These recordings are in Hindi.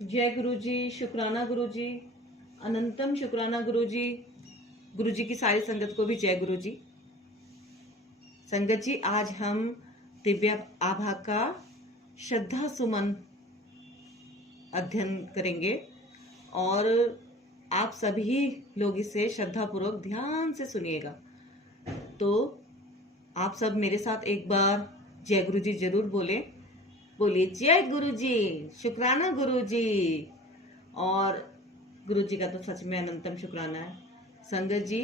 जय गुरु जी, शुक्राना गुरु जी, अनंतम शुक्राना गुरु जी। गुरु जी की सारी संगत को भी जय गुरु जी। संगत जी, आज हम दिव्य आभा का श्रद्धा सुमन अध्ययन करेंगे और आप सभी लोग इसे श्रद्धा पूर्वक ध्यान से सुनिएगा। तो आप सब मेरे साथ एक बार जय गुरु जी जरूर बोले। बोलिए जय गुरु जी, शुक्राना गुरु जी। और गुरु जी का तो सच में अनंतम शुक्राना है। संगत जी,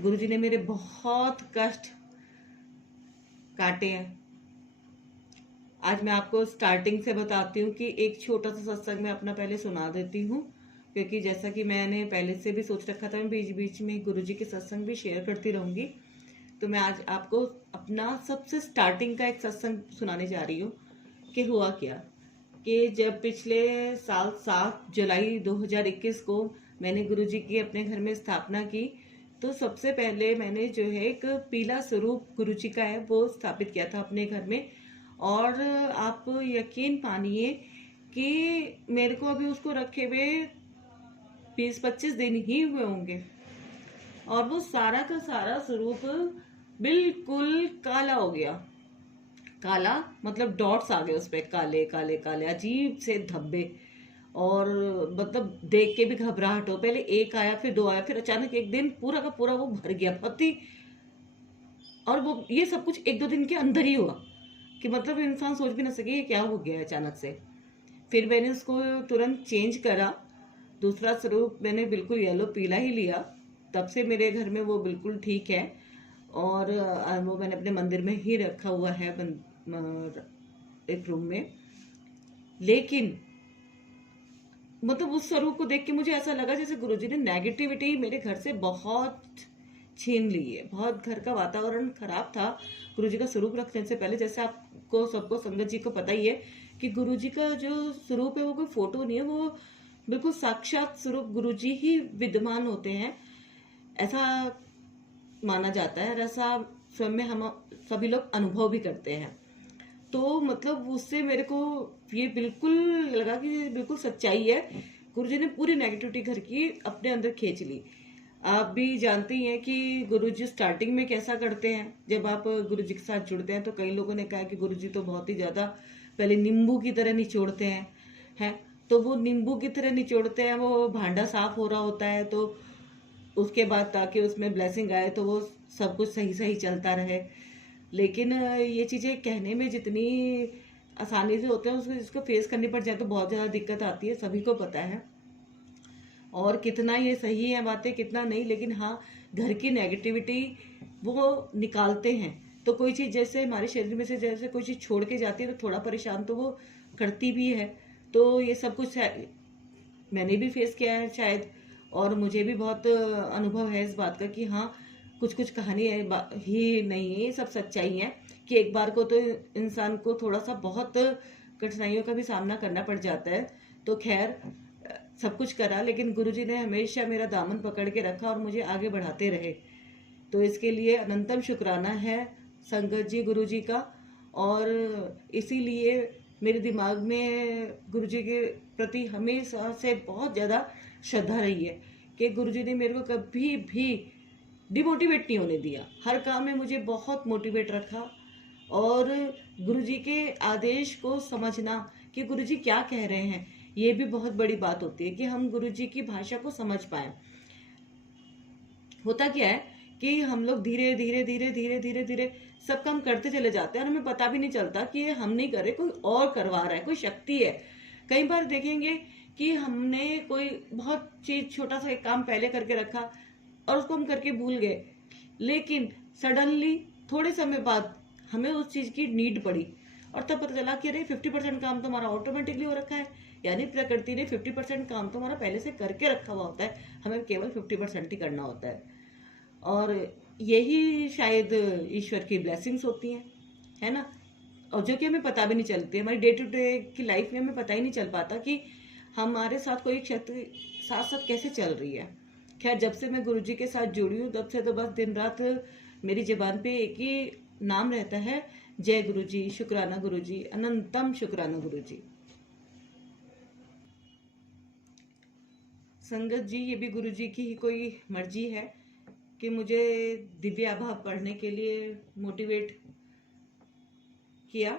गुरु जी ने मेरे बहुत कष्ट काटे हैं। आज मैं आपको स्टार्टिंग से बताती हूँ कि एक छोटा सा सत्संग मैं अपना पहले सुना देती हूँ, क्योंकि जैसा कि मैंने पहले से भी सोच रखा था, मैं बीच बीच में गुरु जी के सत्संग भी शेयर करती रहूंगी। तो मैं आज आपको अपना सबसे स्टार्टिंग का एक सत्संग सुनाने जा रही हूँ कि हुआ क्या। कि जब पिछले साल 7 जुलाई 2021 को मैंने गुरु जी की अपने घर में स्थापना की, तो सबसे पहले मैंने जो है एक पीला स्वरूप गुरु जी का है वो स्थापित किया था अपने घर में। और आप यकीन मानिए कि मेरे को अभी उसको रखे हुए 20-25 दिन ही हुए होंगे, और वो सारा का सारा स्वरूप बिल्कुल काला हो गया। काला मतलब डॉट्स आ गए उस पे, काले काले काले अजीब से धब्बे। और मतलब देख के भी घबराहट हो। पहले एक आया, फिर 2 आया, फिर अचानक एक दिन पूरा का पूरा वो भर गया पति। और वो ये सब कुछ 1-2 दिन के अंदर ही हुआ कि मतलब इंसान सोच भी ना सके ये क्या हो गया अचानक से। फिर मैंने उसको तुरंत चेंज करा, दूसरा स्वरूप मैंने बिल्कुल येलो पीला ही लिया। तब से मेरे घर में वो बिल्कुल ठीक है। और वो मैंने अपने मंदिर में ही रखा हुआ है एक रूम में। लेकिन मतलब उस स्वरूप को देख के मुझे ऐसा लगा जैसे गुरुजी ने नेगेटिविटी मेरे घर से बहुत छीन ली है। बहुत घर का वातावरण खराब था गुरुजी का स्वरूप रखने से पहले। जैसे आपको सबको संगत जी को पता ही है कि गुरुजी का जो स्वरूप है वो कोई फोटो नहीं है, वो बिल्कुल साक्षात स्वरूप गुरुजी ही विद्यमान होते हैं, ऐसा माना जाता है। और ऐसा स्वयं में हम सभी लोग अनुभव भी करते हैं। तो मतलब उससे मेरे को ये बिल्कुल लगा कि ये बिल्कुल सच्चाई है। गुरुजी ने पूरी नेगेटिविटी घर की अपने अंदर खींच ली। आप भी जानते ही हैं कि गुरुजी स्टार्टिंग में कैसा करते हैं। जब आप गुरुजी के साथ जुड़ते हैं तो कई लोगों ने कहा कि गुरुजी तो बहुत ही ज्यादा पहले नींबू की तरह निचोड़ते हैं। तो वो नींबू की तरह निचोड़ते हैं, वो भांडा साफ हो रहा होता है तो उसके बाद ताकि उसमें ब्लेसिंग आए तो वो सब कुछ सही सही चलता रहे। लेकिन ये चीजें कहने में जितनी आसानी से होते हैं, उसको इसको फेस करनी पड़ जाए तो बहुत ज्यादा दिक्कत आती है, सभी को पता है। और कितना ये सही है बातें कितना नहीं, लेकिन हाँ, घर की नेगेटिविटी वो निकालते हैं। तो कोई चीज जैसे हमारे शरीर में से जैसे कोई चीज छोड़ के जाती है तो थोड़ा परेशान तो वो करती भी है। तो ये सब कुछ मैंने भी फेस किया है शायद, और मुझे भी बहुत अनुभव है इस बात का कि हाँ, कुछ कुछ कहानी ही नहीं है, ये सब सच्चाई है कि एक बार को तो इंसान को थोड़ा सा बहुत कठिनाइयों का भी सामना करना पड़ जाता है। तो खैर, सब कुछ करा, लेकिन गुरुजी ने हमेशा मेरा दामन पकड़ के रखा और मुझे आगे बढ़ाते रहे। तो इसके लिए अनंतम शुक्राना है संगत जी गुरुजी का। और इसीलिए मेरे दिमाग में गुरुजी के प्रति हमेशा से बहुत ज़्यादा श्रद्धा रही है कि गुरुजी ने मेरे को कभी भी डिमोटिवेट नहीं होने दिया। हर काम में मुझे बहुत मोटिवेट रखा। और गुरुजी के आदेश को समझना कि गुरुजी क्या कह रहे हैं, ये भी बहुत बड़ी बात होती है कि हम गुरुजी की भाषा को समझ पाए। होता क्या है कि हम लोग धीरे धीरे धीरे धीरे धीरे धीरे सब काम करते चले जाते हैं और हमें पता भी नहीं चलता कि ये हम नहीं कर रहे, कोई और करवा रहा है, कोई शक्ति है। कई बार देखेंगे कि हमने कोई बहुत चीज छोटा सा एक काम पहले करके रखा और उसको हम करके भूल गए, लेकिन सडनली थोड़े समय बाद हमें उस चीज की नीड पड़ी और तब पता चला कि अरे 50% काम तो हमारा ऑटोमेटिकली हो रखा है। यानी प्रकृति ने 50% काम तो हमारा पहले से करके रखा हुआ होता है, हमें केवल 50% ही करना होता है। और यही शायद ईश्वर की ब्लेसिंग्स होती हैं, है ना। और जो कि हमें पता भी नहीं चलती, हमारी डे टू डे की लाइफ में हमें पता ही नहीं चल पाता कि हमारे साथ कोई शक्ति साथ साथ कैसे चल रही है। खैर, जब से मैं गुरुजी के साथ जुड़ी हूँ तब से तो बस दिन रात मेरी जुबान पे एक ही नाम रहता है, जय गुरुजी, शुक्राना गुरुजी, अनंतम शुक्राना गुरुजी। संगत जी, ये भी गुरु जी की ही कोई मर्जी है कि मुझे दिव्य आभा पढ़ने के लिए मोटिवेट किया,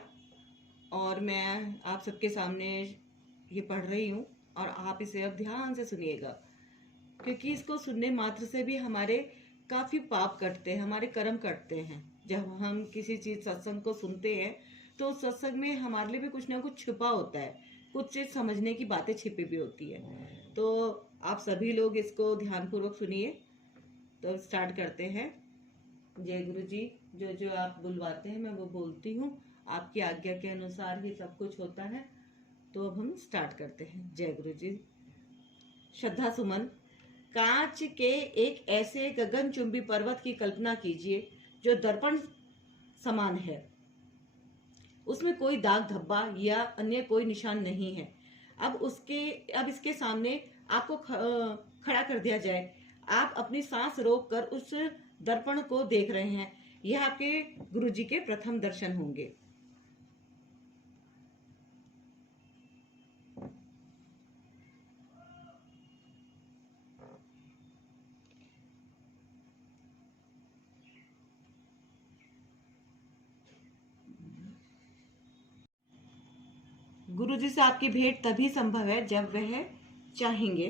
और मैं आप सबके सामने ये पढ़ रही हूँ। और आप इसे अब ध्यान से सुनिएगा, क्योंकि इसको सुनने मात्र से भी हमारे काफ़ी पाप कटते हैं, हमारे कर्म कटते हैं। जब हम किसी चीज़ सत्संग को सुनते हैं तो उस सत्संग में हमारे लिए भी कुछ ना कुछ छुपा होता है, कुछ चीज़ समझने की बातें छिपी भी होती है। तो आप सभी लोग इसको ध्यानपूर्वक सुनिए। तो स्टार्ट करते हैं। जय गुरु जी। जो जो आप बुलवाते हैं मैं वो बोलती हूँ, आपकी आज्ञा के अनुसार ही सब कुछ होता है। तो अब हम स्टार्ट करते हैं। जय गुरु जी। श्रद्धा सुमन। कांच के एक ऐसे गगनचुंबी पर्वत की कल्पना कीजिए जो दर्पण समान है। उसमें कोई दाग धब्बा या अन्य कोई निशान नहीं है। अब इसके सामने आपको खड़ा कर दिया जाए। आप अपनी सांस रोककर उस दर्पण को देख रहे हैं। यह आपके गुरुजी के प्रथम दर्शन होंगे। गुरुजी से आपकी भेंट तभी संभव है जब वह चाहेंगे,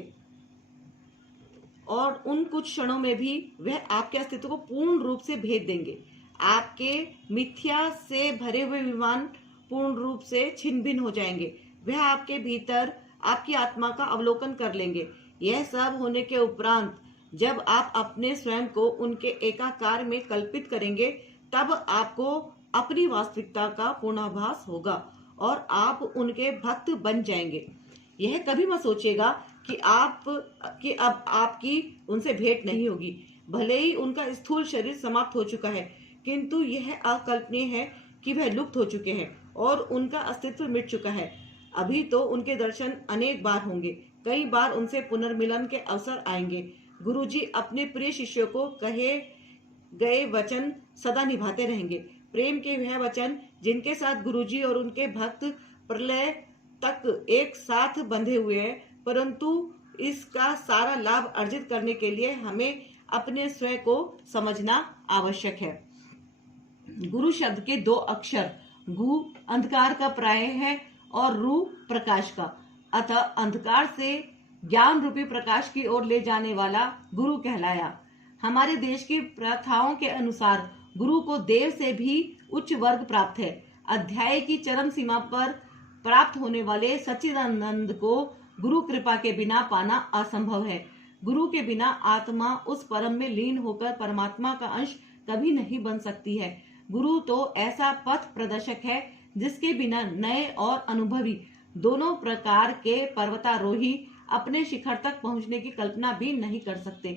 और उन कुछ क्षणों में भी वह आपके अस्तित्व को पूर्ण रूप से भेद देंगे। आपके मिथ्या से भरे हुए विमान पूर्ण रूप से छिन्न भिन्न हो जाएंगे। वह आपके भीतर आपकी आत्मा का अवलोकन कर लेंगे। यह सब होने के उपरांत जब आप अपने स्वयं को उनके एकाकार में कल्पित करेंगे, तब आपको अपनी वास्तविकता का पूर्णाभास होगा और आप उनके भक्त बन जाएंगे। यह कभी मत सोचिएगा कि अब आपकी उनसे भेंट नहीं होगी। भले ही उनका स्थूल शरीर समाप्त हो चुका है, किंतु यह अकल्पनीय है कि वह लुप्त हो चुके हैं और उनका अस्तित्व मिट चुका है। अभी तो उनके दर्शन अनेक बार होंगे, कई बार उनसे पुनर्मिलन के अवसर आएंगे। गुरुजी अपने प्रिय शिष्यों को कहे गए वचन सदा निभाते रहेंगे। प्रेम के वह वचन जिनके साथ गुरुजी और उनके भक्त प्रलय तक एक साथ बंधे हुए हैं, परंतु इसका सारा लाभ अर्जित करने के लिए हमें अपने स्वयं को समझना आवश्यक है। गुरु शब्द के दो अक्षर गु अंधकार का प्राय है और रु प्रकाश का, अतः अंधकार से ज्ञान रूपी प्रकाश की ओर ले जाने वाला गुरु कहलाया। हमारे देश की प्रथाओं के अनुसार गुरु को देव से भी उच्च वर्ग प्राप्त है। अध्याय की चरम सीमा पर प्राप्त होने वाले सच्चिदानंद को गुरु कृपा के बिना पाना असंभव है। गुरु के बिना आत्मा उस परम में लीन होकर परमात्मा का अंश कभी नहीं बन सकती है। गुरु तो ऐसा पथ प्रदर्शक है जिसके बिना नए और अनुभवी दोनों प्रकार के पर्वतारोही अपने शिखर तक पहुंचने की कल्पना भी नहीं कर सकते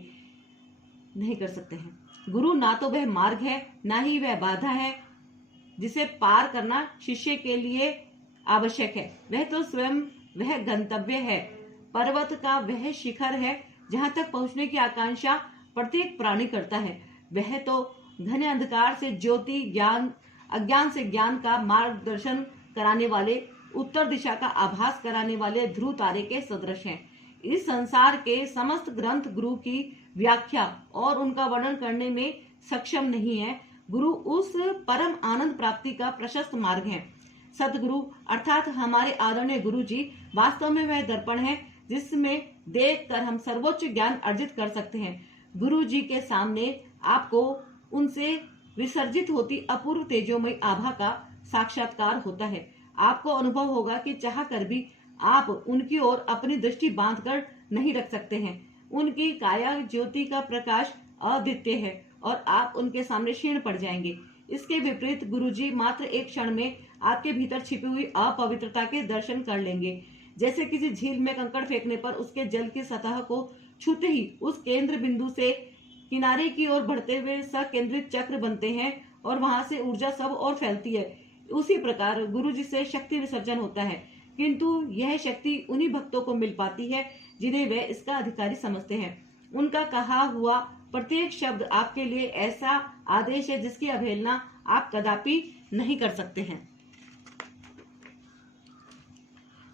हैं। गुरु ना तो वह मार्ग है, ना ही वह बाधा है जिसे पार करना शिष्य के लिए आवश्यक है। वह तो स्वयं वह गंतव्य है, पर्वत का वह शिखर है जहां तक पहुंचने की आकांक्षा प्रत्येक प्राणी करता है। वह तो घने अंधकार से ज्योति, ज्ञान अज्ञान से ज्ञान का मार्गदर्शन कराने वाले, उत्तर दिशा का आभास कराने वाले ध्रुव तारे के सदृश हैं। इस संसार के समस्त ग्रंथ गुरु की व्याख्या और उनका वर्णन करने में सक्षम नहीं है। गुरु उस परम आनंद प्राप्ति का प्रशस्त मार्ग है। सदगुरु अर्थात हमारे आदरणीय गुरु जी वास्तव में वह दर्पण है जिसमें देखकर हम सर्वोच्च ज्ञान अर्जित कर सकते हैं। गुरु जी के सामने आपको उनसे विसर्जित होती अपूर्व तेजोमयी आभा का साक्षात्कार होता है। आपको अनुभव होगा कि चाह कर भी आप उनकी ओर अपनी दृष्टि बांधकर नहीं रख सकते हैं। उनकी काया ज्योति का प्रकाश अद्वितीय है और आप उनके सामने क्षीण पड़ जाएंगे। इसके विपरीत गुरुजी मात्र एक क्षण में आपके भीतर छिपी हुई अपवित्रता के दर्शन कर लेंगे। जैसे किसी झील में कंकड़ फेंकने पर उसके जल की सतह को छूते ही उस केंद्र बिंदु से किनारे की ओर बढ़ते हुए सकेंद्रित चक्र बनते हैं और वहां से ऊर्जा सब और फैलती है। उसी प्रकार गुरुजी से शक्ति विसर्जन होता है, किंतु यह शक्ति उन्हीं भक्तों को मिल पाती है जिन्हें वे इसका अधिकारी समझते हैं। उनका कहा हुआ प्रत्येक शब्द आपके लिए ऐसा आदेश है जिसकी अवहेलना आप कदापि नहीं कर सकते हैं।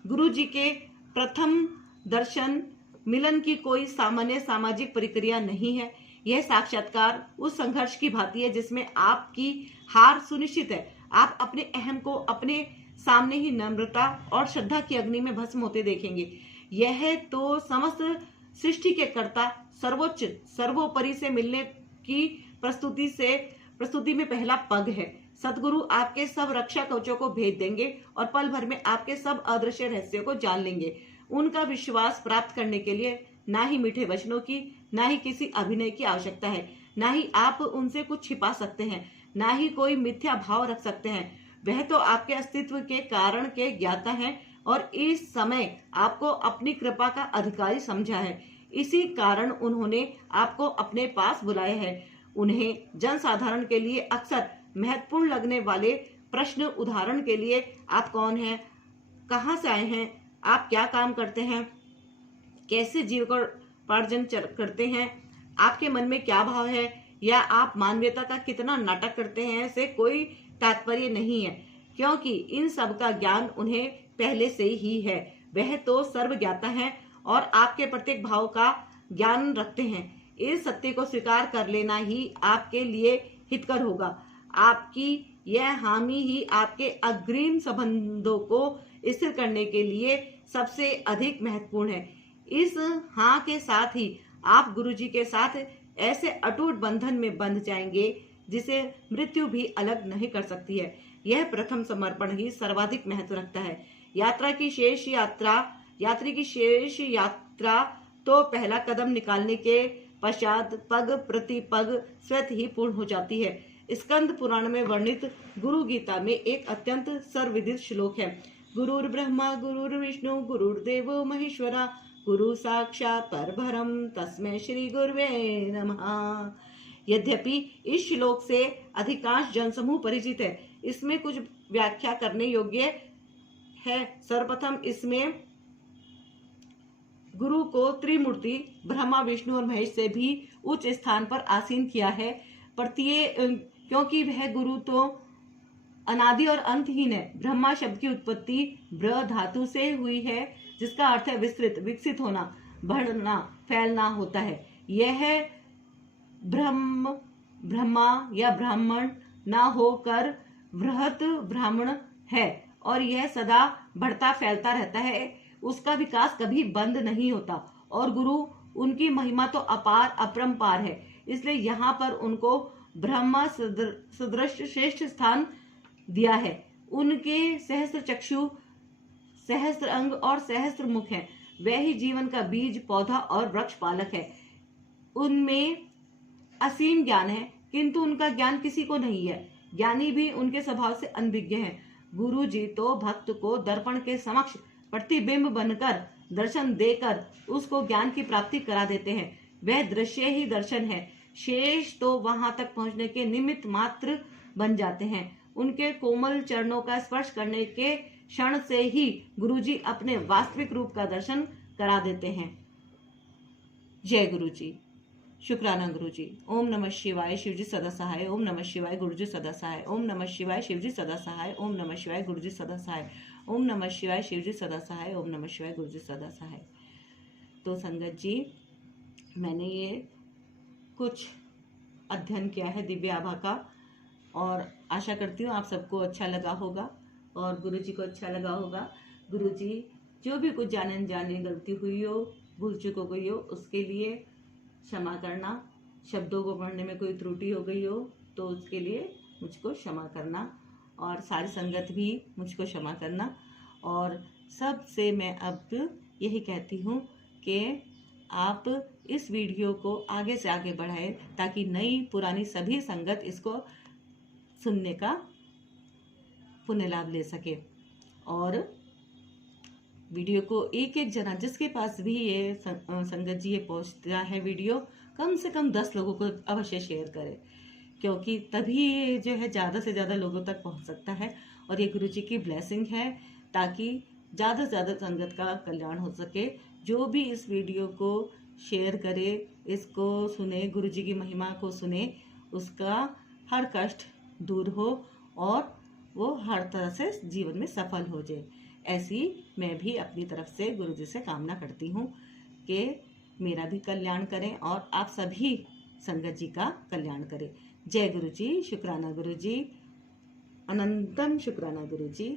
गुरु जी के प्रथम दर्शन मिलन की कोई सामान्य सामाजिक प्रक्रिया नहीं है। यह साक्षात्कार उस संघर्ष की भांति है जिसमें आपकी हार सुनिश्चित है। आप अपने अहम को अपने सामने ही नम्रता और श्रद्धा की अग्नि में भस्म होते देखेंगे। यह तो समस्त सृष्टि के कर्ता सर्वोच्च सर्वोपरि से मिलने की प्रस्तुति में पहला पग है। सतगुरु आपके सब रक्षा कवचों को भेद देंगे और पल भर में आपके सब अदृश्य रहस्यों को जान लेंगे। उनका विश्वास प्राप्त करने के लिए ना ही मीठे वचनों की, ना ही किसी अभिनय की आवश्यकता है, ना ही आप उनसे कुछ छिपा सकते हैं, ना ही कोई मिथ्या भाव रख सकते हैं। वह तो आपके अस्तित्व के कारण के ज्ञाता हैं और इस समय आपको अपनी कृपा का अधिकारी समझा है। इसी कारण उन्होंने आपको अपने पास बुलाया है। उन्हें जनसाधारण के लिए अक्सर महत्वपूर्ण लगने वाले प्रश्न, उदाहरण के लिए आप कौन हैं, कहाँ से आए हैं, आप क्या काम करते हैं, कैसे जीविकोपार्जन करते हैं, आपके मन में क्या भाव है, या आप मानवीयता का कितना नाटक करते हैं, से कोई तात्पर्य नहीं है, क्योंकि इन सब का ज्ञान उन्हें पहले से ही है। वह तो सर्वज्ञाता हैं और आपके प्रत्येक भाव का ज्ञान रखते हैं। इस सत्य को स्वीकार कर लेना ही आपके लिए हितकर होगा। आपकी यह हामी ही आपके अग्रिम संबंधों को स्थिर करने के लिए सबसे अधिक महत्वपूर्ण है। इस हाँ के साथ ही आप गुरुजी के साथ ऐसे अटूट बंधन में बंध जाएंगे जिसे मृत्यु भी अलग नहीं कर सकती है। यह प्रथम समर्पण ही सर्वाधिक महत्व रखता है। यात्री की शेष यात्रा तो पहला कदम निकालने के पश्चात पग प्रति पग स्वतः ही पूर्ण हो जाती है। स्कंद पुराण में वर्णित गुरु गीता में एक अत्यंत सर्वविदित श्लोक है। गुरुर् ब्रह्मा गुरुर्विष्णु गुरुर्देवो महेश्वरा गुरु साक्षात् परब्रह्म तस्मै श्री गुरुवे नमः। यद्यपि इस श्लोक से अधिकांश जनसमूह परिचित है, इसमें कुछ व्याख्या करने योग्य है। सर्वप्रथम इसमें गुरु को त्रिमूर्ति ब्रह्मा विष्णु और महेश से भी उच्च स्थान पर आसीन किया है। क्योंकि वह गुरु तो अनादि और अंतहीन है। ब्रह्मा शब्द की उत्पत्ति ब्र धातु से हुई है, जिसका अर्थ है विस्तृत, विकसित होना, बढ़ना, फैलना होता है। यह ब्रह्मा या ब्राह्मण ना होकर बृहत ब्राह्मण है और यह सदा बढ़ता फैलता रहता है। उसका विकास कभी बंद नहीं होता और गुरु उनकी महिमा तो अपार अपरंपार है। इसलिए यहाँ पर उनको ब्रह्मा सदृश श्रेष्ठ स्थान दिया है। उनके सहस्त्र चक्षु, सहस्त्र अंग और सहस्त्र मुख हैं। वह ही जीवन का बीज, पौधा और वृक्ष पालक है। उनमें असीम ज्ञान है, किंतु उनका ज्ञान किसी को नहीं है। ज्ञानी भी उनके स्वभाव से अनभिज्ञ हैं। गुरु जी तो भक्त को दर्पण के समक्ष प्रतिबिंब बनकर दर्शन देकर उसको ज्ञान की प्राप्ति करा देते हैं। वह दृश्य ही दर्शन है। शेष तो वहां तक पहुंचने के निमित्त मात्र बन जाते हैं। उनके कोमल चरणों का स्पर्श करने के क्षण से ही गुरुजी अपने वास्तविक रूप का दर्शन करा देते हैं। जय गुरुजी। शुक्राना गुरुजी। ओम नमः शिवाय, शिवजी सदा सहाय। ओम नमः शिवाय, गुरुजी सदा सहाय। ओम नमः शिवाय, शिवजी सदा सहाय। ओम नमः शिवाय, गुरुजी सदा सहाय। ओम नमः शिवाय, शिवजी सदा सहाय। ओम नमः शिवाय, गुरुजी सदा सहाय। तो संगत जी, मैंने ये कुछ अध्ययन किया है दिव्य आभा का और आशा करती हूँ आप सबको अच्छा लगा होगा और गुरुजी को अच्छा लगा होगा। गुरुजी जो भी कुछ जाने अनजाने गलती हुई हो, भूल चूक हो गई हो, उसके लिए क्षमा करना। शब्दों को पढ़ने में कोई त्रुटि हो गई हो तो उसके लिए मुझको क्षमा करना और सारी संगत भी मुझको क्षमा करना। और सबसे मैं अब यही कहती हूँ कि आप इस वीडियो को आगे से आगे बढ़ाएं ताकि नई पुरानी सभी संगत इसको सुनने का पुण्य लाभ ले सके। और वीडियो को एक एक जना जिसके पास भी ये संगत जी ये पहुंचता है वीडियो, कम से कम 10 लोगों को अवश्य शेयर करें, क्योंकि तभी ये जो है ज़्यादा से ज़्यादा लोगों तक पहुंच सकता है। और ये गुरुजी की ब्लेसिंग है ताकि ज़्यादा से ज़्यादा संगत का कल्याण हो सके। जो भी इस वीडियो को शेयर करे, इसको सुने, गुरुजी की महिमा को सुने, उसका हर कष्ट दूर हो और वो हर तरह से जीवन में सफल हो जाए। ऐसी मैं भी अपनी तरफ से गुरुजी से कामना करती हूँ। के मेरा भी कल्याण करें और आप सभी संगत जी का कल्याण करें। जय गुरु जी, शुक्राना गुरु जी, अनंतम शुक्राना गुरु जी।